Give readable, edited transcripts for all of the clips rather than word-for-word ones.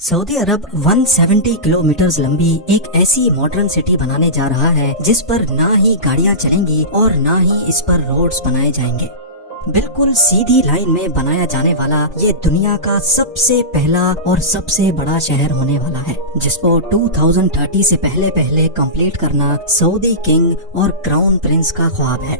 Saudi अरब 170 kilometre लंबी एक ऐसी मॉडर्न सिटी बनाने जा रहा है जिस पर ना ही गाड़ियां चलेंगी और ना ही इस पर रोड्स बनाए जाएंगे। बिल्कुल सीधी लाइन में बनाया जाने वाला ये दुनिया का सबसे पहला और सबसे बड़ा शहर होने वाला है, जिसको 2030 से पहले कंप्लीट करना सऊदी किंग और क्राउन प्रिंस का ख्वाब है।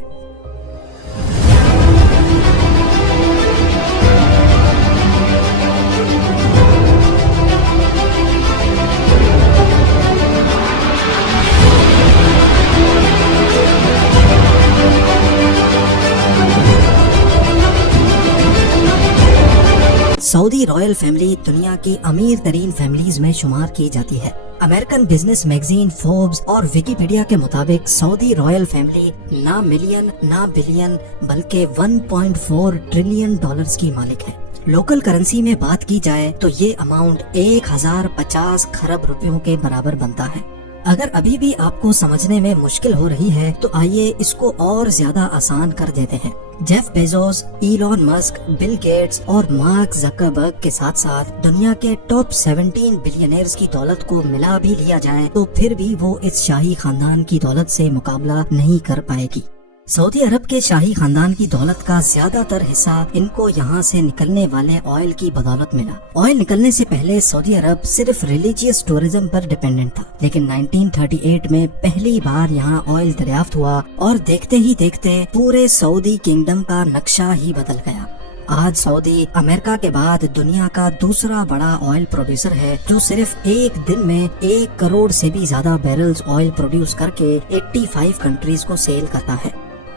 सऊदी रॉयल फैमिली दुनिया की अमीर तरीन फैमिलीज में शुमार की जाती है। अमेरिकन बिजनेस मैगजीन फोर्ब्स और विकिपीडिया के मुताबिक सऊदी रॉयल फैमिली ना मिलियन ना बिलियन बल्कि 1.4 ट्रिलियन डॉलर्स की मालिक है। लोकल करेंसी में बात की जाए तो ये अमाउंट 1050 खरब रुपयों के बराबर बनता है। अगर अभी भी आपको समझने में मुश्किल हो रही है तो आइए इसको और ज्यादा आसान कर देते हैं। Jeff Bezos, Elon Musk, Bill Gates और मार्क जकरबर्ग के साथ साथ दुनिया के टॉप 17 बिलियनर्स की दौलत को मिला भी लिया जाए तो फिर भी वो इस शाही खानदान की दौलत से मुकाबला नहीं कर पाएगी। सऊदी अरब के शाही खानदान की दौलत का ज्यादातर हिस्सा इनको यहाँ से निकलने वाले ऑयल की बदौलत मिला। ऑयल निकलने से पहले सऊदी अरब सिर्फ रिलीजियस टूरिज्म पर डिपेंडेंट था, लेकिन 1938 में पहली बार यहाँ ऑयल दरियाफ्त हुआ और देखते ही देखते पूरे सऊदी किंगडम का नक्शा ही बदल गया। आज सऊदी अमेरिका के बाद दुनिया का दूसरा बड़ा ऑयल प्रोड्यूसर है, जो सिर्फ एक दिन में 1 करोड़ से भी ज्यादा बैरल्स ऑयल प्रोड्यूस करके 85 कंट्रीज को सेल करता है।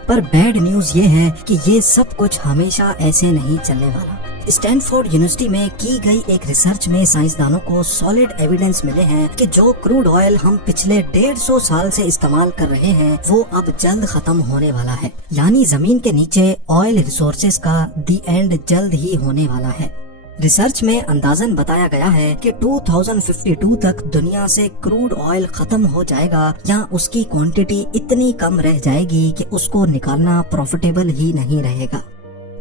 पर बैड न्यूज ये है कि ये सब कुछ हमेशा ऐसे नहीं चलने वाला। स्टैनफोर्ड यूनिवर्सिटी में की गई एक रिसर्च में साइंसदानों को सॉलिड एविडेंस मिले हैं कि जो क्रूड ऑयल हम पिछले 150 साल से इस्तेमाल कर रहे हैं वो अब जल्द खत्म होने वाला है। यानी जमीन के नीचे ऑयल रिसोर्सेज का दी एंड जल्द ही होने वाला है। रिसर्च में अंदाजन बताया गया है कि 2052 तक दुनिया से क्रूड ऑयल खत्म हो जाएगा या उसकी क्वांटिटी इतनी कम रह जाएगी कि उसको निकालना प्रॉफिटेबल ही नहीं रहेगा।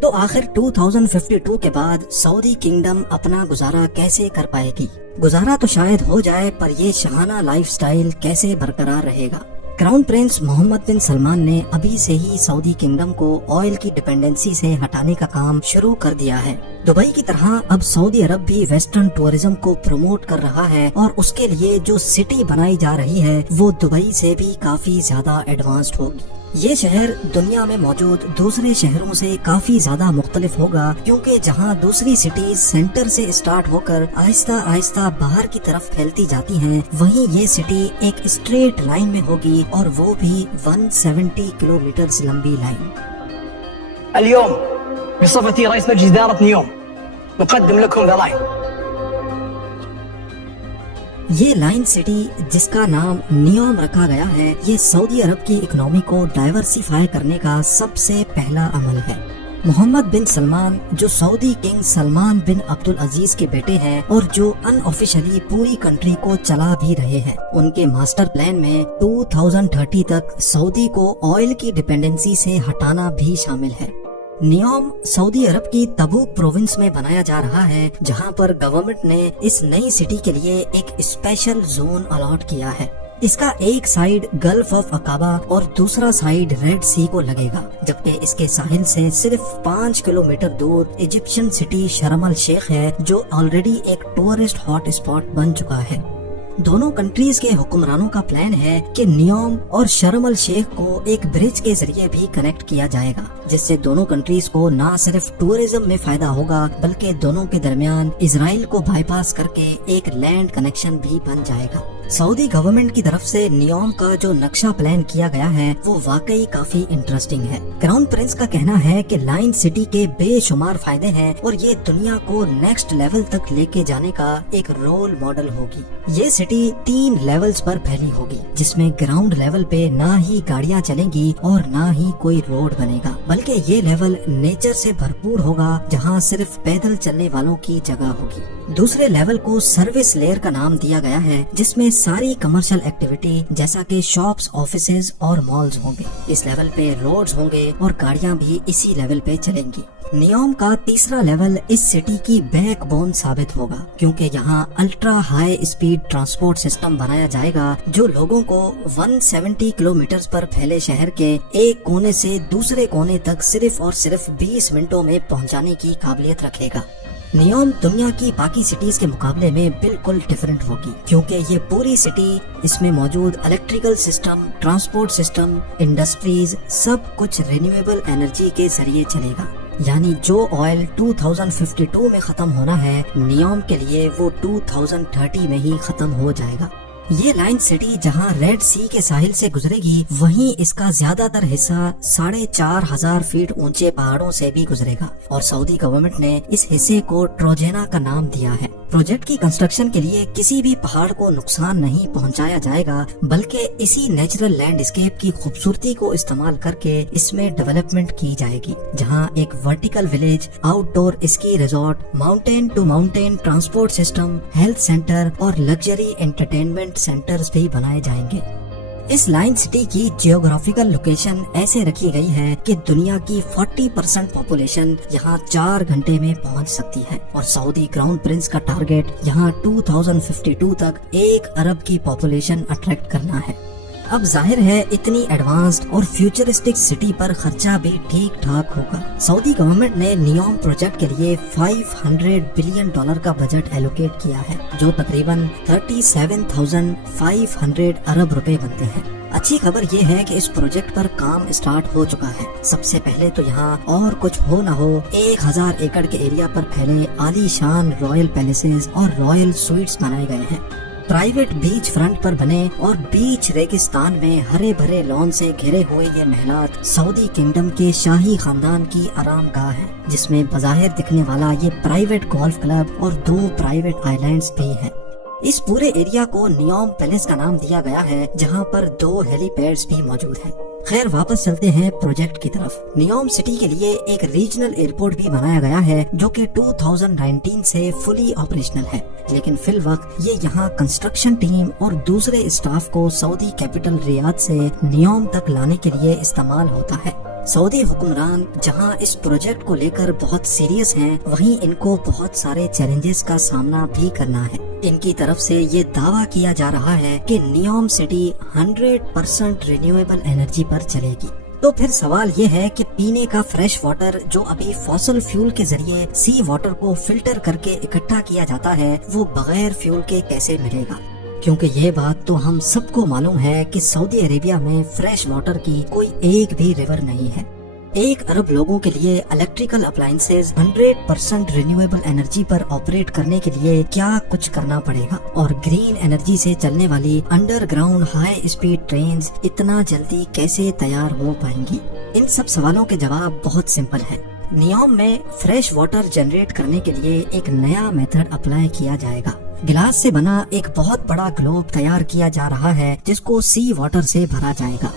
तो आखिर 2052 के बाद सऊदी किंगडम अपना गुजारा कैसे कर पाएगी? गुजारा तो शायद हो जाए, पर ये शहाना लाइफस्टाइल कैसे बरकरार रहेगा? क्राउन प्रिंस मोहम्मद बिन सलमान ने अभी से ही सऊदी किंगडम को ऑयल की डिपेंडेंसी से हटाने का काम शुरू कर दिया है। दुबई की तरह अब सऊदी अरब भी वेस्टर्न टूरिज्म को प्रमोट कर रहा है और उसके लिए जो सिटी बनाई जा रही है वो दुबई से भी काफी ज्यादा एडवांस्ड होगी। ये शहर दुनिया में मौजूद दूसरे शहरों से काफी ज्यादा मुख्तलिफ होगा, क्योंकि जहाँ दूसरी सिटीज सेंटर से स्टार्ट होकर आहिस्ता आहिस्ता बाहर की तरफ फैलती जाती हैं, वहीं ये सिटी एक स्ट्रेट लाइन में होगी और वो भी 170 किलोमीटर लंबी लाइन। اليوم بصفتي رئيس مجلس إدارة نيوم نقدم لكم ذا لاين। ये लाइन सिटी जिसका नाम नियोम रखा गया है, ये सऊदी अरब की इकोनॉमी को डाइवर्सिफाई करने का सबसे पहला अमल है। मोहम्मद बिन सलमान, जो सऊदी किंग सलमान बिन अब्दुल अजीज के बेटे हैं और जो अनऑफिशियली पूरी कंट्री को चला भी रहे हैं, उनके मास्टर प्लान में 2030 तक सऊदी को ऑयल की डिपेंडेंसी से हटाना भी शामिल है। नियोम सऊदी अरब की तबूक प्रोविंस में बनाया जा रहा है, जहां पर गवर्नमेंट ने इस नई सिटी के लिए एक स्पेशल जोन अलॉट किया है। इसका एक साइड गल्फ ऑफ अकाबा और दूसरा साइड रेड सी को लगेगा, जबकि इसके साहिल से सिर्फ 5 किलोमीटर दूर इजिप्शियन सिटी शर्म अल शेख है, जो ऑलरेडी एक टूरिस्ट हॉट स्पॉट बन चुका है। दोनों कंट्रीज के हुक्मरानों का प्लान है कि नियोम और शर्म अल शेख को एक ब्रिज के जरिए भी कनेक्ट किया जाएगा, जिससे दोनों कंट्रीज को न सिर्फ टूरिज्म में फायदा होगा बल्कि दोनों के दरमियान इजराइल को बाईपास करके एक लैंड कनेक्शन भी बन जाएगा। सऊदी गवर्नमेंट की तरफ से नियोम का जो नक्शा प्लान किया गया है वो वाकई काफी इंटरेस्टिंग है। क्राउन प्रिंस का कहना है कि लाइन सिटी के बेशुमार फायदे हैं और ये दुनिया को नेक्स्ट लेवल तक लेके जाने का एक रोल मॉडल होगी। ये सिटी 3 लेवल्स पर फैली होगी, जिसमें ग्राउंड लेवल पे ना ही गाड़ियाँ चलेंगी और ना ही कोई रोड बनेगा, बल्कि ये लेवल नेचर से भरपूर होगा, जहाँ सिर्फ पैदल चलने वालों की जगह होगी। दूसरे लेवल को सर्विस लेयर का नाम दिया गया है, जिसमें सारी कमर्शियल एक्टिविटी जैसा कि शॉप्स, ऑफिसेज और मॉल्स होंगे। इस लेवल पे रोड्स होंगे और गाड़ियां भी इसी लेवल पे चलेंगी। नियोम का तीसरा लेवल इस सिटी की बैकबोन साबित होगा, क्योंकि यहाँ ultra high speed transport system बनाया जाएगा जो लोगों को 170 किलोमीटर पर फैले शहर के एक कोने से दूसरे कोने तक सिर्फ और सिर्फ 20 मिनटों में पहुँचाने की काबिलियत रखेगा। नियोम दुनिया की बाकी सिटीज के मुकाबले में बिल्कुल डिफरेंट होगी, क्योंकि ये पूरी सिटी, इसमें मौजूद electrical system, transport system, industries, सब कुछ रिन्यूएबल एनर्जी के जरिए चलेगा। यानी जो ऑयल 2052 में खत्म होना है, नियोम के लिए वो 2030 में ही खत्म हो जाएगा। ये लाइन सिटी जहाँ रेड सी के साहिल से गुजरेगी, वहीं इसका ज्यादातर हिस्सा 4500 फीट ऊंचे पहाड़ों से भी गुजरेगा और सऊदी गवर्नमेंट ने इस हिस्से को ट्रोजेना का नाम दिया है। प्रोजेक्ट की कंस्ट्रक्शन के लिए किसी भी पहाड़ को नुकसान नहीं पहुंचाया जाएगा, बल्कि इसी नेचुरल लैंडस्केप की खूबसूरती को इस्तेमाल करके इसमें डेवलपमेंट की जाएगी, जहां एक vertical village, outdoor ski resort, mountain to mountain transport system, health centre और लग्जरी एंटरटेनमेंट सेंटर्स भी बनाए जाएंगे। इस लाइन सिटी की जियोग्राफिकल लोकेशन ऐसे रखी गई है कि दुनिया की 40% पॉपुलेशन यहाँ 4 घंटे में पहुँच सकती है और सऊदी क्राउन प्रिंस का टारगेट यहाँ 2052 तक 1 अरब की पॉपुलेशन अट्रैक्ट करना है। अब जाहिर है इतनी एडवांस्ड और फ्यूचरिस्टिक सिटी पर खर्चा भी ठीक ठाक होगा। सऊदी गवर्नमेंट ने नियोम प्रोजेक्ट के लिए $500 बिलियन का बजट एलोकेट किया है, जो तकरीबन 37,500 अरब रुपए बनते हैं। अच्छी खबर ये है कि इस प्रोजेक्ट पर काम स्टार्ट हो चुका है। सबसे पहले तो यहाँ और कुछ हो न हो 1000 एकड़ के एरिया पर फैले आलीशान रॉयल पैलेसेस और रॉयल स्वीट्स बनाए गए हैं। प्राइवेट बीच फ्रंट पर बने और बीच रेगिस्तान में हरे भरे लॉन से घिरे हुए ये महलात सऊदी किंगडम के शाही खानदान की आराम गाह है, जिसमें बज़ाहिर दिखने वाला ये प्राइवेट गोल्फ क्लब और 2 प्राइवेट आइलैंड्स भी हैं। इस पूरे एरिया को नियोम पैलेस का नाम दिया गया है, जहाँ पर 2 हेलीपैड्स भी मौजूद हैं। खैर वापस चलते हैं प्रोजेक्ट की तरफ। नियोम सिटी के लिए एक रीजनल एयरपोर्ट भी बनाया गया है, जो कि 2019 से फुली ऑपरेशनल है, लेकिन फिल वक्त ये यहाँ कंस्ट्रक्शन टीम और दूसरे स्टाफ को सऊदी कैपिटल रियाद से नियोम तक लाने के लिए इस्तेमाल होता है। सऊदी हुक्मरान जहां इस प्रोजेक्ट को लेकर बहुत सीरियस हैं, वहीं इनको बहुत सारे चैलेंजेस का सामना भी करना है। इनकी तरफ से ये दावा किया जा रहा है कि नियोम सिटी 100% रिन्यूएबल एनर्जी पर चलेगी। तो फिर सवाल ये है कि पीने का फ्रेश वाटर जो अभी फॉसल फ्यूल के जरिए सी वाटर को फिल्टर करके इकट्ठा किया जाता है, वो बगैर फ्यूल के कैसे मिलेगा? क्योंकि ये बात तो हम सबको मालूम है कि सऊदी अरेबिया में फ्रेश वाटर की कोई एक भी रिवर नहीं है। 1 अरब लोगों के लिए इलेक्ट्रिकल अप्लायंसेज 100% रिन्यूएबल एनर्जी पर ऑपरेट करने के लिए क्या कुछ करना पड़ेगा, और ग्रीन एनर्जी से चलने वाली अंडरग्राउंड हाई स्पीड ट्रेन्स इतना जल्दी कैसे तैयार हो पाएंगी? इन सब सवालों के जवाब बहुत सिंपल है। नियोम में फ्रेश वाटर जनरेट करने के लिए एक नया मेथड अप्लाई किया जाएगा। गिलास से बना एक बहुत बड़ा ग्लोब तैयार किया जा रहा है, जिसको सी वाटर से भरा जाएगा।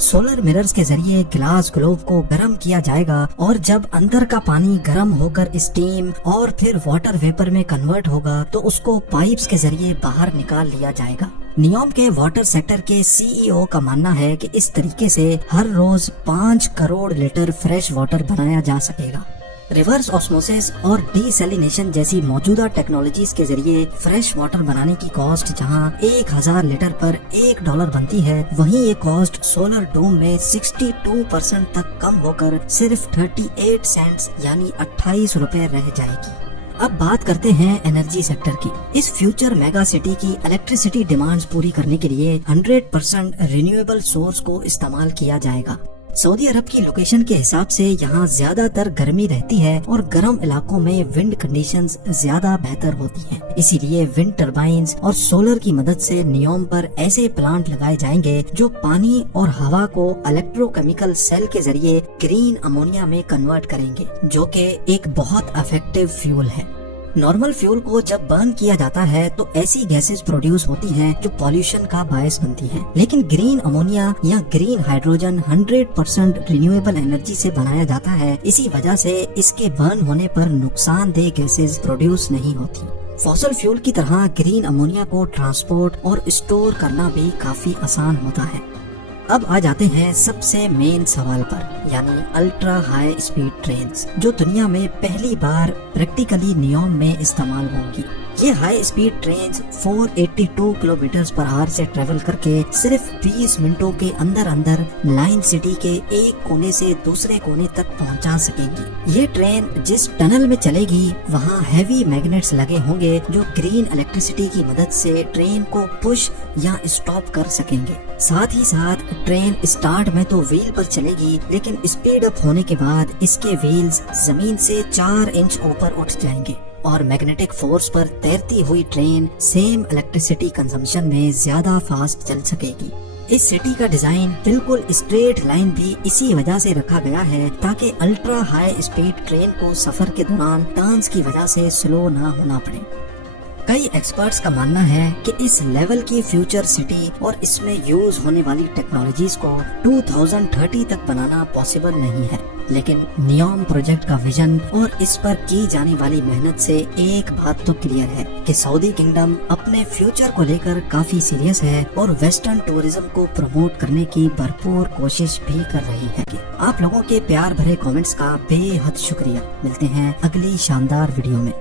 सोलर मिरर्स के जरिए ग्लास ग्लोब को गर्म किया जाएगा और जब अंदर का पानी गर्म होकर स्टीम और फिर वाटर वेपर में कन्वर्ट होगा तो उसको पाइप्स के जरिए बाहर निकाल लिया जाएगा। नियोम के वाटर सेक्टर के सीईओ का मानना है कि इस तरीके से हर रोज 5 करोड़ लीटर फ्रेश वाटर बनाया जा सकेगा। रिवर्स ऑस्मोसिस और डीसैलिनेशन जैसी मौजूदा टेक्नोलॉजीज के जरिए फ्रेश वाटर बनाने की कॉस्ट जहां 1000 लीटर पर $1 बनती है, वहीं ये कॉस्ट सोलर डोम में 62% तक कम होकर सिर्फ 38 सेंट्स यानी 28 रुपए रह जाएगी। अब बात करते हैं एनर्जी सेक्टर की। इस फ्यूचर मेगा सिटी की इलेक्ट्रिसिटी डिमांड्स पूरी करने के लिए 100% रिन्यूएबल सोर्स को इस्तेमाल किया जाएगा। सऊदी अरब की लोकेशन के हिसाब से यहाँ ज्यादातर गर्मी रहती है और गर्म इलाकों में विंड कंडीशंस ज्यादा बेहतर होती हैं। इसीलिए विंड टरबाइंस और सोलर की मदद से नियोम पर ऐसे प्लांट लगाए जाएंगे जो पानी और हवा को इलेक्ट्रोकेमिकल सेल के जरिए ग्रीन अमोनिया में कन्वर्ट करेंगे, जो कि एक बहुत इफेक्टिव फ्यूल है। नॉर्मल फ्यूल को जब बर्न किया जाता है तो ऐसी गैसेस प्रोड्यूस होती हैं जो पॉल्यूशन का बायस बनती हैं, लेकिन ग्रीन अमोनिया या ग्रीन हाइड्रोजन 100% रिन्यूएबल एनर्जी से बनाया जाता है। इसी वजह से इसके बर्न होने पर नुकसानदेह गैसेस प्रोड्यूस नहीं होती। फॉसल फ्यूल की तरह ग्रीन अमोनिया को ट्रांसपोर्ट और स्टोर करना भी काफी आसान होता है। اب آ جاتے ہیں سب سے مین سوال پر، یعنی الٹرا ہائی اسپیڈ ٹرینز جو دنیا میں پہلی بار پریکٹیکلی نیوم میں استعمال ہوں گی۔ یہ ہائی اسپیڈ ٹرینز 482 کلومیٹرز پر آور سے ٹریول کر کے صرف 20 منٹوں کے اندر اندر لائن سٹی کے ایک کونے سے دوسرے کونے تک پہنچا سکیں گی۔ یہ ٹرین جس ٹنل میں چلے گی وہاں ہیوی میگنیٹس لگے ہوں گے جو گرین الیکٹریسٹی کی مدد سے ٹرین کو پش یا اسٹاپ کر سکیں گے۔ ساتھ ہی ساتھ ٹرین اسٹارٹ میں تو ویل پر چلے گی، لیکن اسپیڈ اپ ہونے کے بعد اس کے ویلز زمین سے 4 انچ اوپر اٹھ جائیں گے اور میگنیٹک فورس پر تیرتی ہوئی ٹرین سیم الیکٹریسٹی کنزمپشن میں زیادہ فاسٹ چل سکے گی۔ اس سٹی کا ڈیزائن بالکل اسٹریٹ لائن بھی اسی وجہ سے رکھا گیا ہے تاکہ الٹرا ہائی اسپیڈ ٹرین کو سفر کے دوران ٹرنز کی وجہ سے سلو نہ ہونا پڑے۔ کئی ایکسپرٹس کا ماننا ہے کہ اس لیول کی فیوچر سٹی اور اس میں یوز ہونے والی ٹیکنالوجیز کو 2030 تک بنانا پاسبل نہیں ہے، لیکن نیوم پروجیکٹ کا ویژن اور اس پر کی جانے والی محنت سے ایک بات تو کلیئر ہے کہ سعودی کنگڈم اپنے فیوچر کو لے کر کافی سیریس ہے اور ویسٹرن ٹورزم کو پروموٹ کرنے کی بھرپور کوشش بھی کر رہی ہے۔ آپ لوگوں کے پیار بھرے کامنٹس کا بے حد شکریہ۔ ملتے ہیں اگلی شاندار ویڈیو میں۔